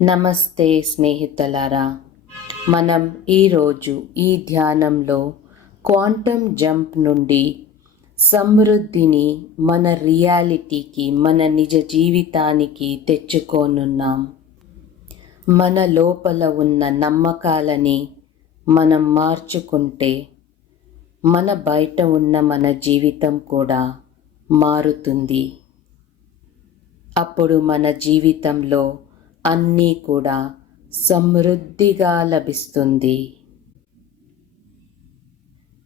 నమస్తే స్నేహితులారా, మనం ఈరోజు ఈ ధ్యానంలో క్వాంటమ్ జంప్ నుండి సమృద్ధిని మన రియాలిటీకి, మన నిజ జీవితానికి తెచ్చుకోనున్నాం. మన లోపల ఉన్న నమ్మకాలని మనం మార్చుకుంటే మన బయట ఉన్న మన జీవితం కూడా మారుతుంది. అప్పుడు మన జీవితంలో అన్నీ కూడా సమృద్ధిగా లభిస్తుంది.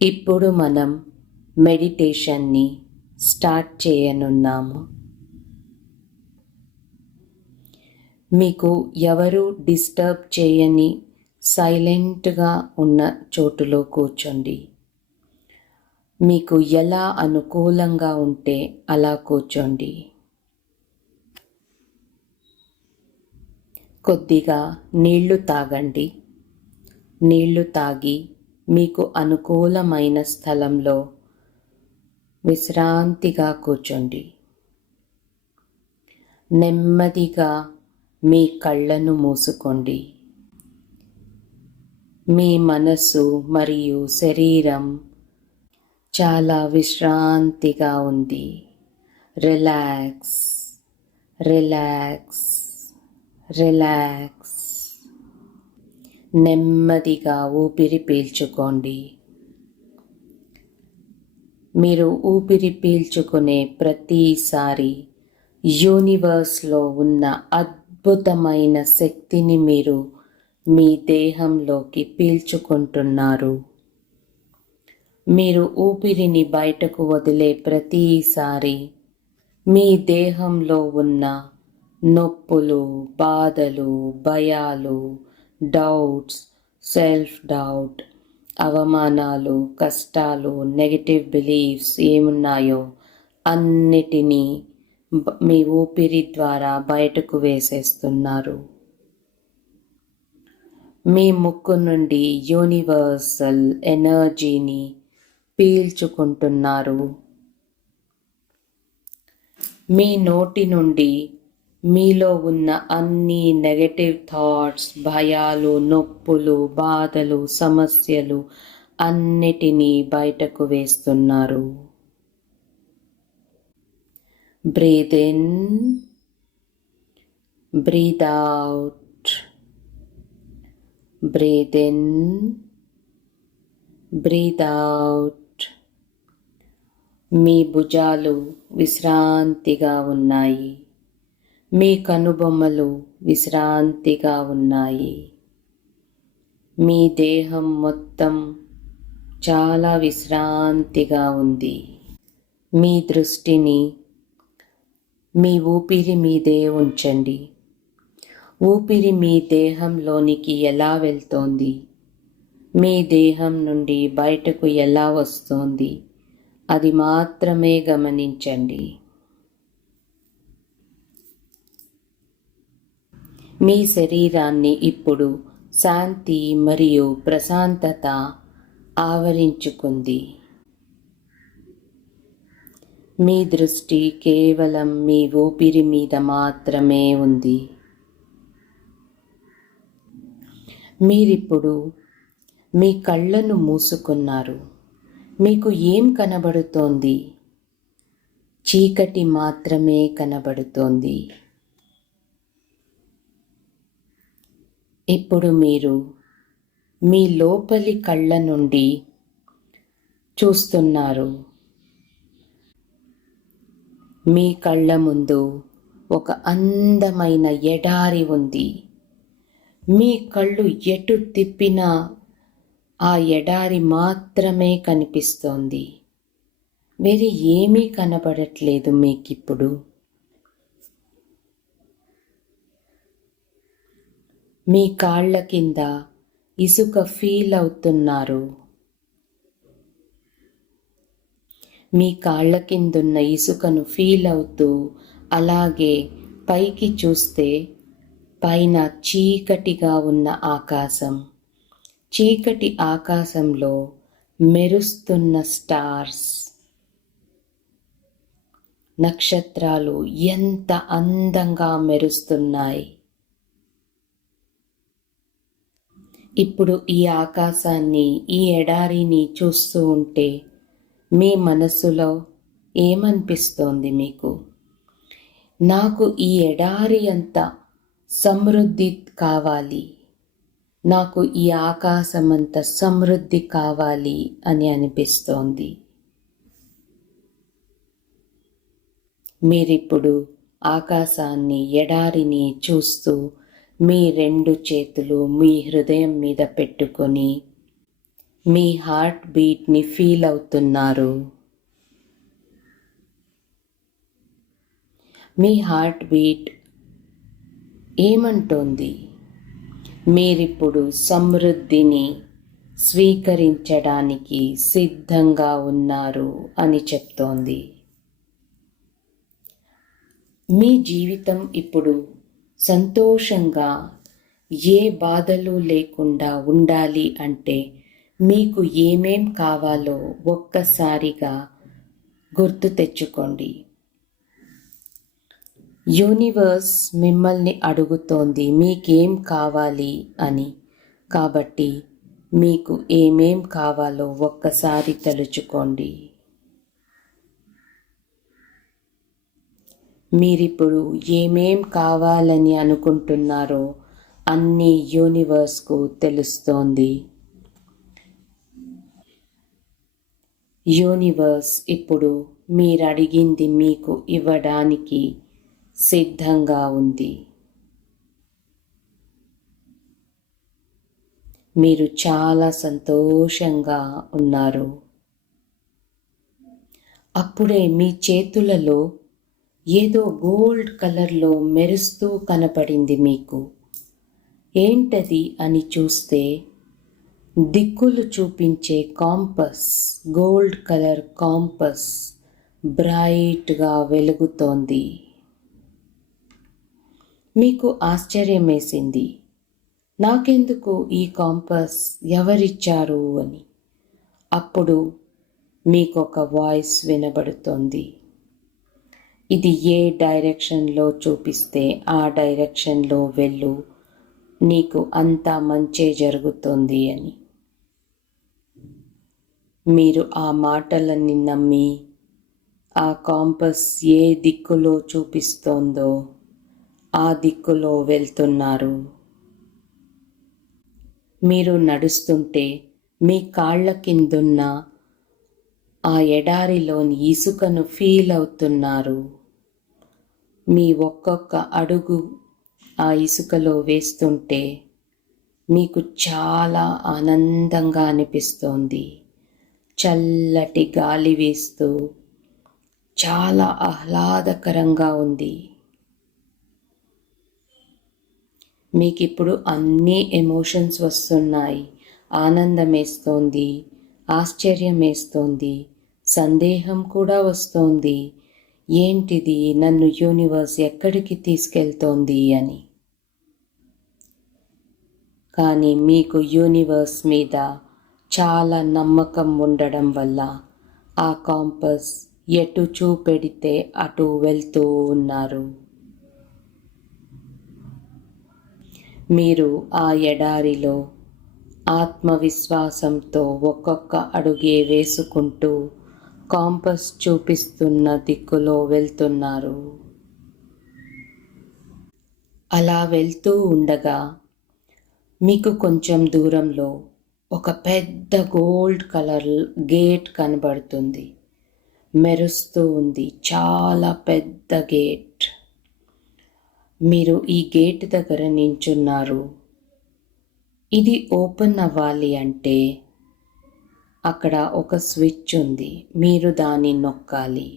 ఇప్పుడు మనం మెడిటేషన్ని స్టార్ట్ చేయనున్నాము. మీకు ఎవరు డిస్టర్బ్ చేయని సైలెంట్గా ఉన్న చోటులో కూర్చోండి. మీకు ఎలా అనుకూలంగా ఉంటే అలా కూర్చోండి. కొద్దిగా నీళ్లు తాగండి. నీళ్లు తాగి మీకు అనుకూలమైన స్థలంలో విశ్రాంతిగా కూర్చోండి. నెమ్మదిగా మీ కళ్ళను మూసుకోండి. మీ మనసు మరియు శరీరం చాలా విశ్రాంతిగా ఉంది. Relax, relax, relax. నెమ్మదిగా ఊపిరి పీల్చుకోండి. మీరు ఊపిరి పీల్చుకునే ప్రతిసారి యూనివర్స్లో ఉన్న అద్భుతమైన శక్తిని మీరు మీ దేహంలోకి పీల్చుకుంటున్నారు. మీరు ఊపిరిని బయటకు వదిలే ప్రతిసారి మీ దేహంలో ఉన్న నొప్పులు, బాధలు, భయాలు, డౌట్స్, సెల్ఫ్ డౌట్, అవమానాలు, కష్టాలు, నెగటివ్ బిలీఫ్స్ ఏమున్నాయో అన్నిటినీ మీ ఊపిరి ద్వారా బయటకు వేసేస్తున్నారు. మీ ముక్కు నుండి యూనివర్సల్ ఎనర్జీని పీల్చుకుంటున్నారు. మీ నోటి నుండి మీలో ఉన్న అన్ని నెగటివ్ థాట్స్, భయాలు, నొప్పులు, బాధలు, సమస్యలు అన్నిటినీ బయటకు వేస్తున్నారు. Breathe in, breathe out, breathe in, breathe out. మీ భుజాలు విశ్రాంతిగా ఉన్నాయి. మీ కనుబొమ్మలు విశ్రాంతిగా ఉన్నాయి. మీ దేహం మొత్తం చాలా విశ్రాంతిగా ఉంది. మీ దృష్టిని మీ ఊపిరి మీదే ఉంచండి. ఊపిరి మీ దేహంలోనికి ఎలా వెళ్తోంది, మీ దేహం నుండి బయటకు ఎలా వస్తోంది, అది మాత్రమే గమనించండి. మీ శరీరాన్ని ఇప్పుడు శాంతి మరియు ప్రశాంతత ఆవరించుకుంది. మీ దృష్టి కేవలం మీ ఊపిరి మీద మాత్రమే ఉంది. మీరిప్పుడు మీ కళ్ళను మూసుకున్నారు. మీకు ఏం కనబడుతోంది? చీకటి మాత్రమే కనబడుతోంది. ఇప్పుడు మీరు మీ లోపలి కళ్ళ నుండి చూస్తున్నారు. మీ కళ్ళ ముందు ఒక అందమైన ఎడారి ఉంది. మీ కళ్ళు ఎటు తిప్పినా ఆ ఎడారి మాత్రమే కనిపిస్తోంది. వేరే ఏమీ కనబడట్లేదు మీకిప్పుడు. మీ కాళ్ళ కింద ఇసుక ఫీల్ అవుతున్నారు. మీ కాళ్ళ కిందున్న ఇసుకను ఫీల్ అవుతూ అలాగే పైకి చూస్తే పైన చీకటిగా ఉన్న ఆకాశం, చీకటి ఆకాశంలో మెరుస్తున్న స్టార్స్, నక్షత్రాలు ఎంత అందంగా మెరుస్తున్నాయి. ఇప్పుడు ఈ ఆకాశాన్ని, ఈ ఎడారిని చూస్తూ ఉంటే మీ మనసులో ఏమనిపిస్తోంది మీకు? నాకు ఈ ఎడారి అంత సమృద్ధి కావాలి, నాకు ఈ ఆకాశమంత సమృద్ధి కావాలి అని అనిపిస్తోంది. మీరిప్పుడు ఆకాశాన్ని, ఎడారిని చూస్తూ మీ 2 చేతులు మీ హృదయం మీద పెట్టుకొని మీ హార్ట్ బీట్ని ఫీల్ అవుతున్నారు. మీ హార్ట్ బీట్ ఏమంటోంది? మీరిప్పుడు సమృద్ధిని స్వీకరించడానికి సిద్ధంగా ఉన్నారు అని చెప్తోంది. మీ జీవితం ఇప్పుడు సంతోషంగా, ఏ బాధలు లేకుండా ఉండాలి అంటే మీకు ఏమేం కావాలో ఒక్కసారిగా గుర్తు తెచ్చుకోండి. యూనివర్స్ మిమ్మల్ని అడుగుతోంది మీకేం కావాలి అని. కాబట్టి మీకు ఏమేం కావాలో ఒక్కసారి తలుచుకోండి. మీరిప్పుడు ఏమేం కావాలని అనుకుంటున్నారో అన్నీ యూనివర్స్కు తెలుస్తోంది. యూనివర్స్ ఇప్పుడు మీరడిగింది మీకు ఇవ్వడానికి సిద్ధంగా ఉంది. మీరు చాలా సంతోషంగా ఉన్నారు. అప్పుడే మీ చేతులలో ఏదో గోల్డ్ కలర్లో మెరుస్తూ కనపడింది మీకు. ఏంటది అని చూస్తే దిక్కులు చూపించే కాంపస్, గోల్డ్ కలర్ కాంపస్ బ్రైట్గా వెలుగుతోంది. మీకు ఆశ్చర్యమేసింది, నాకెందుకు ఈ కాంపస్ ఎవరిచ్చారు అని. అప్పుడు మీకొక వాయిస్ వినబడుతోంది. ఇది ఏ డైరెక్షన్లో చూపిస్తే ఆ డైరెక్షన్లో వెళ్ళు, నీకు అంతా మంచే జరుగుతుంది అని. మీరు ఆ మాటలని నమ్మి ఆ కాంపస్ ఏ దిక్కులో చూపిస్తోందో ఆ దిక్కులో వెళ్తున్నారు. మీరు నడుస్తుంటే మీ కాళ్ళ కిందున్న ఆ ఎడారిలోని ఇసుకను ఫీల్ అవుతున్నారు. మీ ఒక్కొక్క అడుగు ఆ ఇసుకలో వేస్తుంటే మీకు చాలా ఆనందంగా అనిపిస్తోంది. చల్లటి గాలి వేస్తూ చాలా ఆహ్లాదకరంగా ఉంది. మీకు ఇప్పుడు అన్ని ఎమోషన్స్ వస్తున్నాయి. ఆనందం వేస్తోంది, ఆశ్చర్యం వేస్తోంది, సందేహం కూడా వస్తోంది. ఏంటిది, నన్ను యూనివర్స్ ఎక్కడికి తీసుకెళ్తోంది అని. కానీ మీకు యూనివర్స్ మీద చాలా నమ్మకం ఉండడం వల్ల ఆ కాంపస్ ఎటు చూపెడితే అటు వెళ్తూ ఉన్నారు. మీరు ఆ ఎడారిలో ఆత్మవిశ్వాసంతో ఒక్కొక్క అడుగే వేసుకుంటూ కాంపస్ చూపిస్తున్న దిక్కులో వెళ్తున్నారు. అలా వెళ్తూ ఉండగా మీకు కొంచెం దూరంలో ఒక పెద్ద గోల్డ్ కలర్ గేట్ కనబడుతుంది. మెరుస్తూ ఉంది, చాలా పెద్ద గేట్. మీరు ఈ గేట్ దగ్గర నించున్నారు. ఇది ఓపెన్ అవ్వాలి అంటే అక్కడ ఒక స్విచ్ ఉంది, మీరు దాన్ని నొక్కాలి.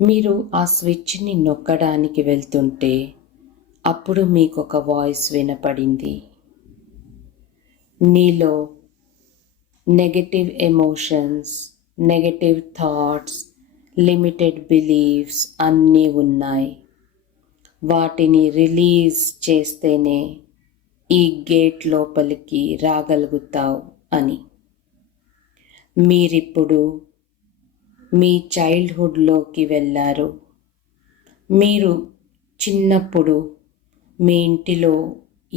మీరు ఆ స్విచ్ని నొక్కడానికి వెళ్తుంటే అప్పుడు మీకు ఒక వాయిస్ వినపడింది. నీలో negative emotions, negative thoughts, limited beliefs అన్నీ ఉన్నాయి. వాటిని రిలీజ్ చేస్తేనే ఈ గేట్ లోపలికి రాగలుగుతావు అని. మీరిప్పుడు మీ చైల్డ్హుడ్లోకి వెళ్ళారు. మీరు చిన్నప్పుడు మీ ఇంటిలో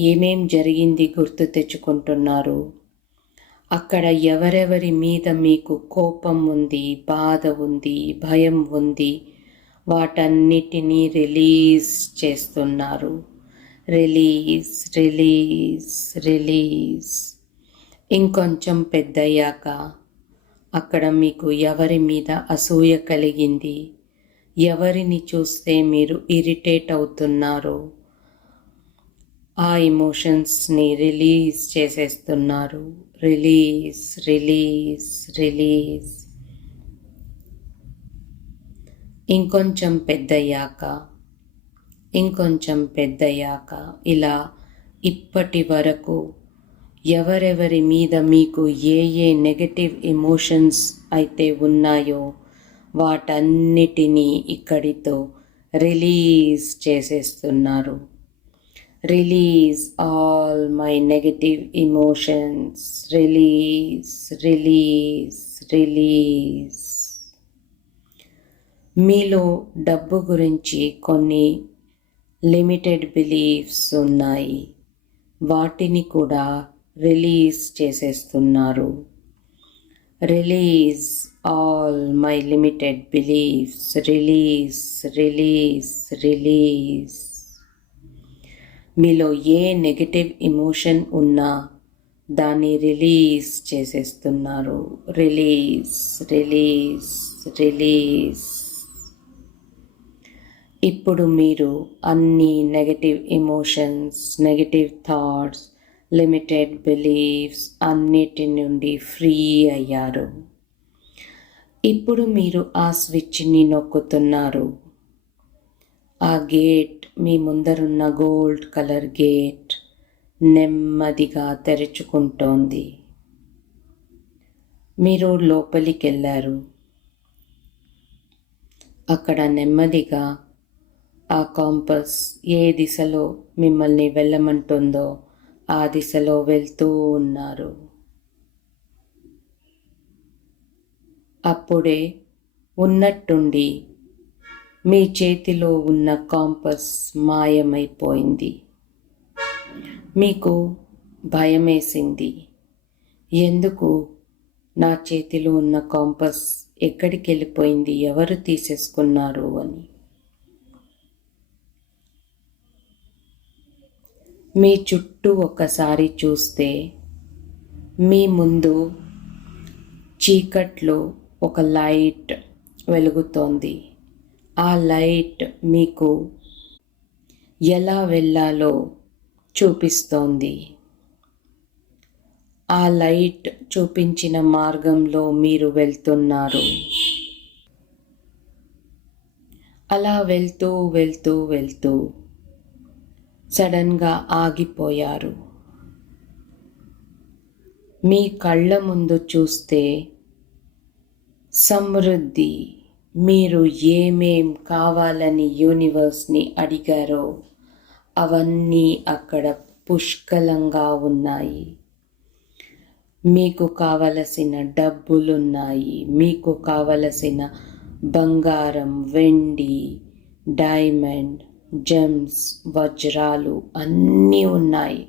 ఏమేం జరిగింది గుర్తు తెచ్చుకుంటున్నారు? అక్కడ ఎవరెవరి మీద మీకు కోపం ఉంది, బాధ ఉంది, భయం ఉంది, వాటన్నిటినీ రిలీజ్ చేస్తున్నారు. Release, release, release. ఇంకొంచెం పెద్దయ్యాక అక్కడ మీకు ఎవరి మీద అసూయ కలిగింది, ఎవరిని చూస్తే మీరు ఇరిటేట్ అవుతున్నారు, ఆ ఎమోషన్స్ని రిలీజ్ చేసేస్తున్నారు. Release, release, release. ఇంకొంచెం పెద్దయ్యాక ఇలా ఇప్పటి వరకు ఎవరెవరి మీద మీకు ఏ నెగటివ్ ఎమోషన్స్ అయితే ఉన్నాయో వాటన్నిటినీ ఇక్కడితో రిలీజ్ చేసేస్తున్నారు. Release all my negative emotions. Release, release, release. మీలో డబ్బు గురించి కొన్ని లిమిటెడ్ బిలీఫ్స్ ఉన్నాయి, వాటిని కూడా రిలీజ్ చేసేస్తున్నారు. Release all my limited beliefs. Release, release, release. మీలో ఏ నెగటివ్ ఎమోషన్ ఉన్నా దాన్ని రిలీజ్ చేసేస్తున్నారు. Release, release, release. ఇప్పుడు మీరు అన్ని negative emotions, negative thoughts, limited beliefs అన్నిటి నుండి ఫ్రీ అయ్యారు. ఇప్పుడు మీరు ఆ స్విచ్ని నొక్కుతున్నారు. ఆ గేట్, మీ ముందరున్న గోల్డ్ కలర్ గేట్ నెమ్మదిగా తెరుచుకుంటోంది. మీరు లోపలికి వెళ్ళారు. అక్కడ నెమ్మదిగా ఆ కాంపస్ ఏ దిశలో మిమ్మల్ని వెళ్ళమంటుందో ఆ దిశలో వెళ్తూ ఉన్నారు. అప్పుడే ఉన్నట్టుండి మీ చేతిలో ఉన్న కాంపస్ మాయమైపోయింది. మీకు భయమేసింది. ఎందుకు నా చేతిలో ఉన్న కాంపస్ ఎక్కడికి వెళ్ళిపోయింది, ఎవరు తీసేసుకున్నారు అని. మీ చుట్టూ ఒక్కసారి చూస్తే మీ ముందు చీకట్లో ఒక లైట్ వెలుగుతోంది. ఆ లైట్ మీకు ఎలా వెళ్ళాలో చూపిస్తోంది. ఆ లైట్ చూపించిన మార్గంలో మీరు వెళ్తున్నారు. అలా వెళ్తూ వెళ్తూ వెళ్తూ సడన్గా ఆగిపోయారు. మీ కళ్ళ ముందు చూస్తే సమృద్ధి, మీరు ఏమేం కావాలని యూనివర్స్ని అడిగారో అవన్నీ అక్కడ పుష్కలంగా ఉన్నాయి. మీకు కావలసిన డబ్బులున్నాయి, మీకు కావలసిన బంగారం, వెండి, డైమండ్, జెమ్స్, వజ్రాలు అన్నీ ఉన్నాయి,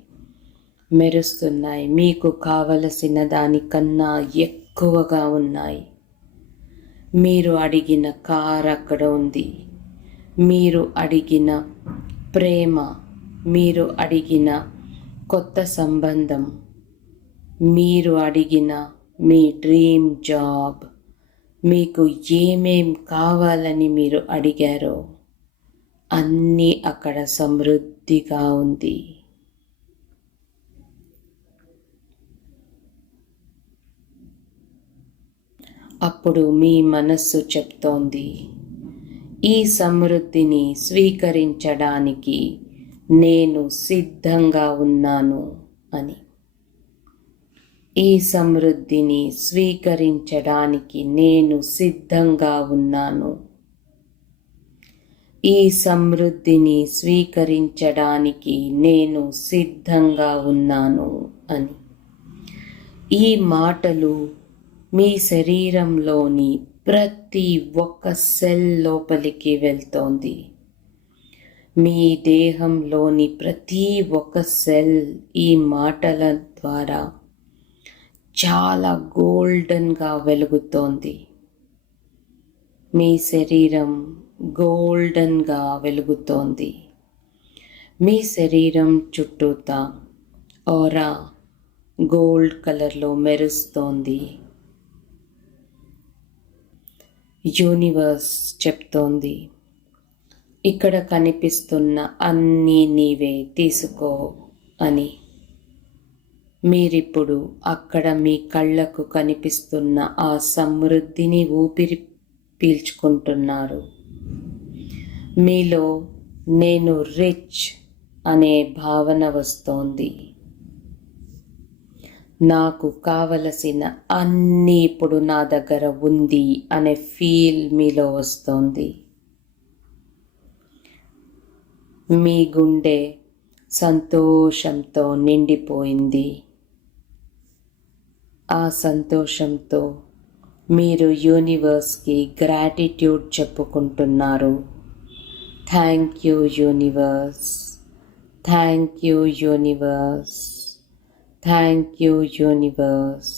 మెరుస్తున్నాయి. మీకు కావలసిన దానికన్నా ఎక్కువగా ఉన్నాయి. మీరు అడిగిన కార్ అక్కడ ఉంది. మీరు అడిగిన ప్రేమ, మీరు అడిగిన కొత్త సంబంధం, మీరు అడిగిన మీ డ్రీమ్ జాబ్, మీకు ఏమేం కావాలని మీరు అడిగారో అన్నీ అక్కడ సమృద్ధిగా ఉంది. అప్పుడు మీ మనస్సు చెప్తోంది, ఈ సమృద్ధిని స్వీకరించడానికి నేను సిద్ధంగా ఉన్నాను అని. ఈ సమృద్ధిని స్వీకరించడానికి నేను సిద్ధంగా ఉన్నాను. ఈ సమృద్ధిని స్వీకరించడానికి నేను సిద్ధంగా ఉన్నాను అని. ఈ మాటలు మీ శరీరంలోని ప్రతి ఒక్క సెల్ లోపలికి వెళ్తోంది. మీ దేహంలోని ప్రతి ఒక్క సెల్ ఈ మాటల ద్వారా చాలా గోల్డెన్గా వెలుగుతోంది. మీ శరీరం గోల్డెన్గా వెలుగుతోంది. మీ శరీరం చుట్టూతా ఆరా గోల్డ్ కలర్లో మెరుస్తోంది. యూనివర్స్ చెప్తోంది, ఇక్కడ కనిపిస్తున్న అన్నీ నీవే తీసుకో అని. మీరిప్పుడు అక్కడ మీ కళ్ళకు కనిపిస్తున్న ఆ సమృద్ధిని ఊపిరి పీల్చుకుంటున్నారు. మీలో నేను రిచ్ అనే భావన వస్తోంది. నాకు కావలసిన అన్నీ ఇప్పుడు నా దగ్గర ఉంది అనే ఫీల్ మీలో వస్తోంది. మీ గుండె సంతోషంతో నిండిపోయింది. ఆ సంతోషంతో మీరు యూనివర్స్కి గ్రాటిట్యూడ్ చెప్పుకుంటున్నారు. Thank you universe, thank you universe, thank you universe.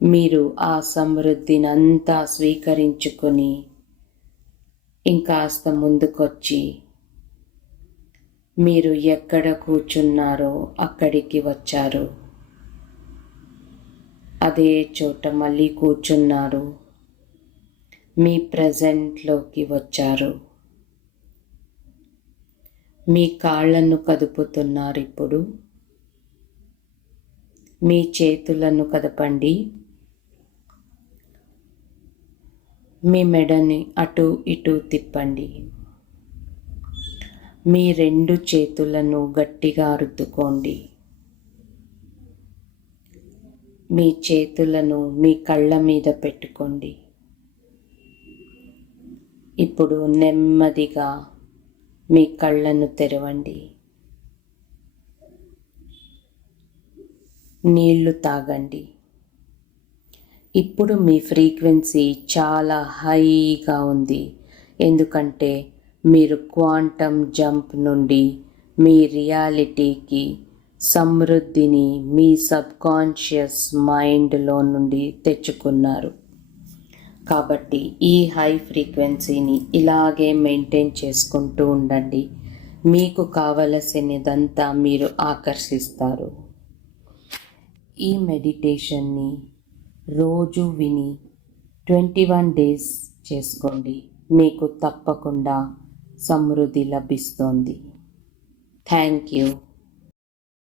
మీరు ఆ సమృద్ధిని అంతా స్వీకరించుకొని ఇంకాస్త ముందుకొచ్చి మీరు ఎక్కడ కూర్చున్నారో అక్కడికి వచ్చారు. అదే చోట మళ్ళీ కూర్చున్నారు. మీ ప్రజెంట్లోకి వచ్చారు. మీ కాళ్ళను కదుపుతున్నారు. ఇప్పుడు మీ చేతులను కదపండి. మీ మెడని అటు ఇటు తిప్పండి. మీ 2 చేతులను గట్టిగా రుద్దుకోండి. మీ చేతులను మీ కళ్ళ మీద పెట్టుకోండి. ఇప్పుడు నెమ్మదిగా మీ కళ్ళను తెరవండి. నీళ్లు తాగండి. ఇప్పుడు మీ ఫ్రీక్వెన్సీ చాలా హైగా ఉంది. ఎందుకంటే మీరు క్వాంటమ్ జంప్ నుండి మీ రియాలిటీకి సమృద్ధిని మీ సబ్కాన్షియస్ మైండ్లో నుండి తెచ్చుకున్నారు. కాబట్టి ఈ హై ఫ్రీక్వెన్సీని ఇలాగే మెయింటైన్ చేసుకుంటూ ఉండండి. మీకు కావలసినదంతా మీరు ఆకర్షిస్తారు. ఈ మెడిటేషన్ని రోజు విని 21 days చేసుకోండి. మీకు తప్పకుండా సమృద్ధి లభిస్తుంది. Thank you.